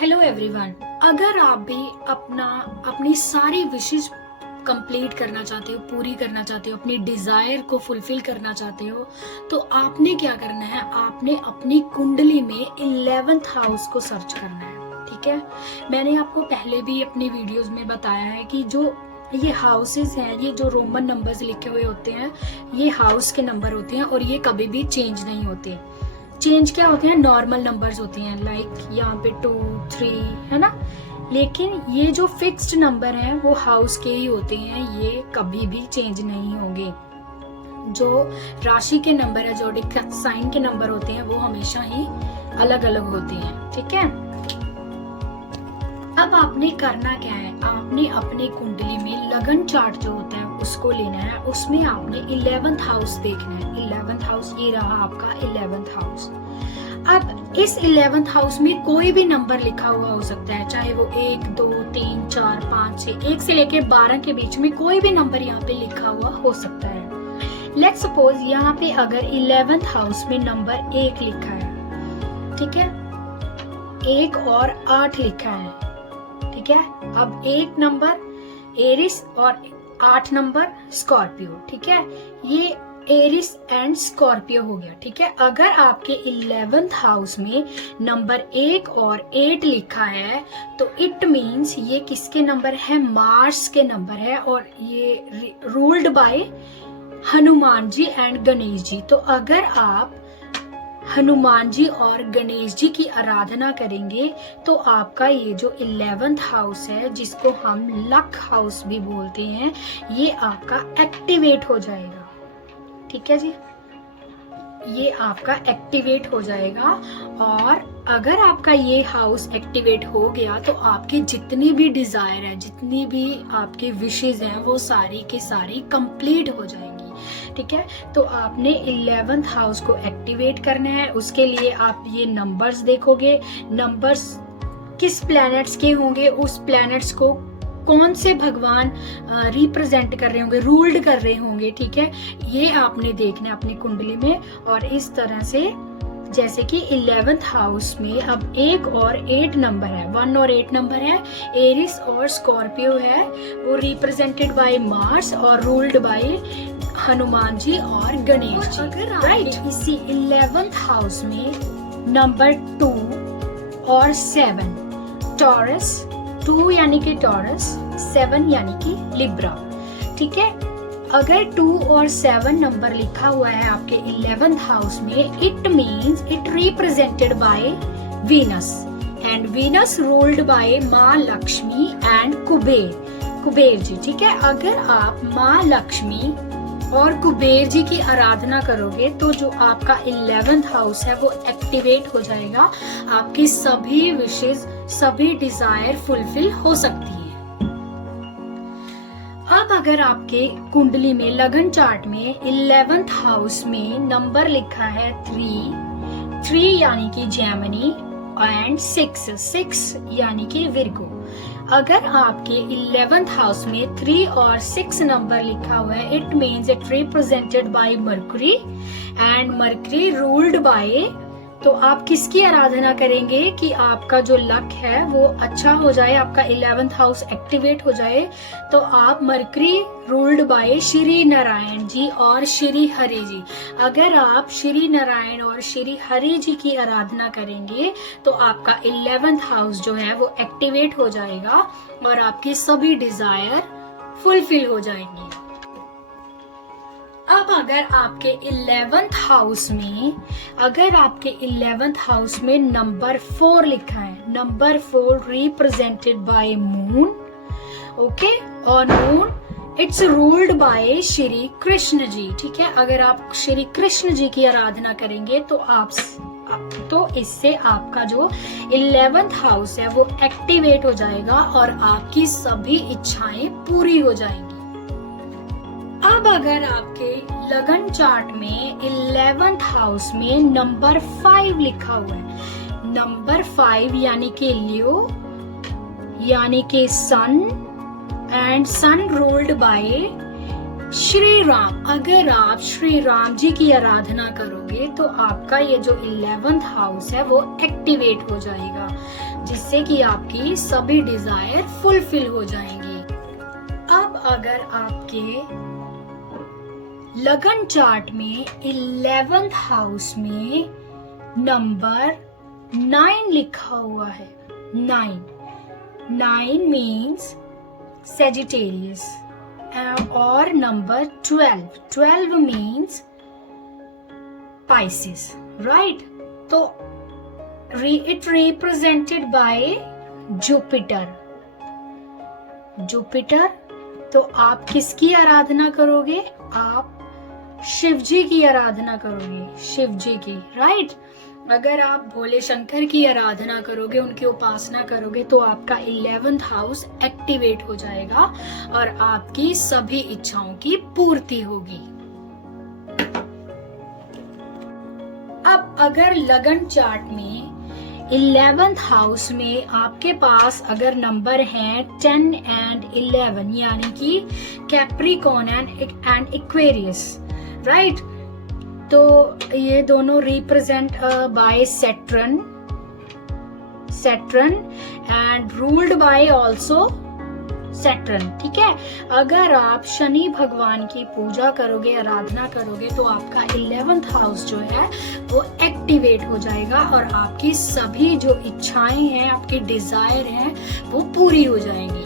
Hello everyone. अगर आप भी अपनी सारी विशेष कंप्लीट करना चाहते हो, पूरी करना चाहते हो, अपनी डिजायर को फुलफिल करना चाहते हो, तो आपने क्या करना है, आपने अपनी कुंडली में 11th हाउस को सर्च करना है। ठीक है, मैंने आपको पहले भी अपनी वीडियोस में बताया है कि जो ये हाउसेस हैं, ये जो रोमन नंबर्स लिखे हुए होते हैं, ये हाउस के नंबर होते हैं और ये कभी भी चेंज नहीं होते। चेंज क्या होते हैं, नॉर्मल नंबर्स होते हैं, लाइक यहाँ पे 2, 3 है ना। लेकिन ये जो फिक्स्ड नंबर हैं वो हाउस के ही होते हैं, ये कभी भी चेंज नहीं होंगे। जो राशि के नंबर है, जो साइन के नंबर होते हैं, वो हमेशा ही अलग अलग होते हैं। ठीक है, अब आपने करना क्या है, आपने अपनी कुंडली में लगन चार्ट जो होता है उसको लेना है, उसमें आपने 11th हाउस देखना है। 11th हाउस ये रहा आपका 11th हाउस। अब इस 11th हाउस में कोई भी नंबर लिखा हुआ हो सकता है, चाहे वो 1, 2, 3, 4, 5, 6, 1 से लेके 12 के बीच में कोई भी नंबर यहाँ पे लिखा हुआ हो सकता है। लेट्स सपोज यहाँ पे अगर 11th हाउस में नंबर 1 लिखा है, ठीक है, 1 और 8 लिखा है, ठीक है। अब 1 नंबर एरिस और 8 नंबर स्कॉर्पियो, ठीक है, ये एरिस एंड स्कॉर्पियो हो गया। ठीक है, अगर आपके 11th हाउस में नंबर 1 और 8 लिखा है तो इट मीन्स ये किसके नंबर है, मार्स के नंबर है, और ये ruled by Hanuman ji and Ganesh ji. तो अगर आप हनुमान जी और गणेश जी की आराधना करेंगे तो आपका ये जो 11th हाउस है, जिसको हम लक हाउस भी बोलते हैं, ये आपका एक्टिवेट हो जाएगा। ठीक है जी, ये आपका एक्टिवेट हो जाएगा। और अगर आपका ये हाउस एक्टिवेट हो गया तो आपके जितनी भी डिजायर है, जितनी भी आपके विशेज हैं, वो सारी की सारी कंप्लीट हो जाएंगी। ठीक है, तो आपने 11th हाउस को एक्टिवेट करना है। उसके लिए आप ये नंबर्स देखोगे, नंबर्स किस प्लैनेट्स के होंगे, उस प्लैनेट्स को कौन से भगवान रिप्रेजेंट कर रहे होंगे, रूल्ड कर रहे होंगे। ठीक है, ये आपने देखना है अपनी कुंडली में। और इस तरह से जैसे कि 11th हाउस में अब 1 और 8 नंबर है, 1 और 8 नंबर है, एरिस और स्कॉर्पियो है, वो रिप्रेजेंटेड बाय मार्स और रूल्ड बाय हनुमान जी और गणेश जी। अगर राइट, इसी 11th हाउस में नंबर 2 और 7, टॉरस, 2 यानी कि टॉरस, 7 यानी कि लिब्रा। ठीक है, अगर 2 और 7 नंबर लिखा हुआ है आपके 11th हाउस में, it means it represented by Venus and Venus ruled by माँ लक्ष्मी एंड कुबेर जी। ठीक है, अगर आप माँ लक्ष्मी और कुबेर जी की आराधना करोगे तो जो आपका 11th हाउस है वो एक्टिवेट हो जाएगा, आपकी सभी विशेष, सभी डिजायर फुलफिल हो सकती है। अब अगर आपके कुंडली में लगन चार्ट में 11th हाउस में नंबर लिखा है 3 यानी कि जेमिनी एंड 6 यानी कि विर्गो। अगर आपके 11th हाउस में 3 और 6 नंबर लिखा हुआ है, it means it represented by mercury and mercury ruled bye, तो आप किसकी आराधना करेंगे कि आपका जो लक है वो अच्छा हो जाए, आपका 11th हाउस एक्टिवेट हो जाए। तो आप mercury ruled by Shri Narayan ji और श्री हरि जी। अगर आप श्री नारायण और श्री हरि जी की आराधना करेंगे तो आपका 11th हाउस जो है वो एक्टिवेट हो जाएगा और आपकी सभी डिजायर फुलफिल हो जाएंगी। अब अगर आपके 11th हाउस में, अगर आपके 11th हाउस में नंबर 4 लिखा है, number 4 represented by moon, okay, और moon it's ruled by Shri Krishna ji. ठीक है, अगर आप श्री कृष्ण जी की आराधना करेंगे तो इससे आपका जो 11th हाउस है वो एक्टिवेट हो जाएगा और आपकी सभी इच्छाएं पूरी हो जाएंगी। अब अगर आपके लगन चार्ट में 11th हाउस में नंबर 5 लिखा हुआ है, नंबर 5 यानी कि लियो यानी कि sun and sun ruled by Shri Ram. अगर आप श्री राम जी की आराधना करोगे तो आपका ये जो 11th हाउस है वो एक्टिवेट हो जाएगा। जिससे कि आपकी सभी डिजायर फुलफिल हो जाएंगी। अब अगर आपके लगन चार्ट में 11th हाउस में नंबर 9 लिखा हुआ है, 9 मीन्स सेजिटेरियस, और नंबर 12 मीन्स पाइसेस, राइट। तो it represented by जुपिटर। तो आप किसकी आराधना करोगे? आप शिव जी की आराधना करोगे, शिव जी की, राइट। अगर आप भोले शंकर की आराधना करोगे, उनकी उपासना करोगे, तो आपका 11th हाउस एक्टिवेट हो जाएगा और आपकी सभी इच्छाओं की पूर्ति होगी। अब अगर लगन चार्ट में 11th हाउस में आपके पास अगर नंबर हैं 10 and 11, यानी कि कैप्रिकॉर्न एंड एक्वेरियस, राइट। तो ये दोनों represent by Saturn and ruled by also Saturn, ठीक है। अगर आप शनि भगवान की पूजा करोगे, आराधना करोगे, तो आपका 11th हाउस जो है वो एक्टिवेट हो जाएगा और आपकी सभी जो इच्छाएं हैं, आपकी डिजायर हैं, वो पूरी हो जाएंगी।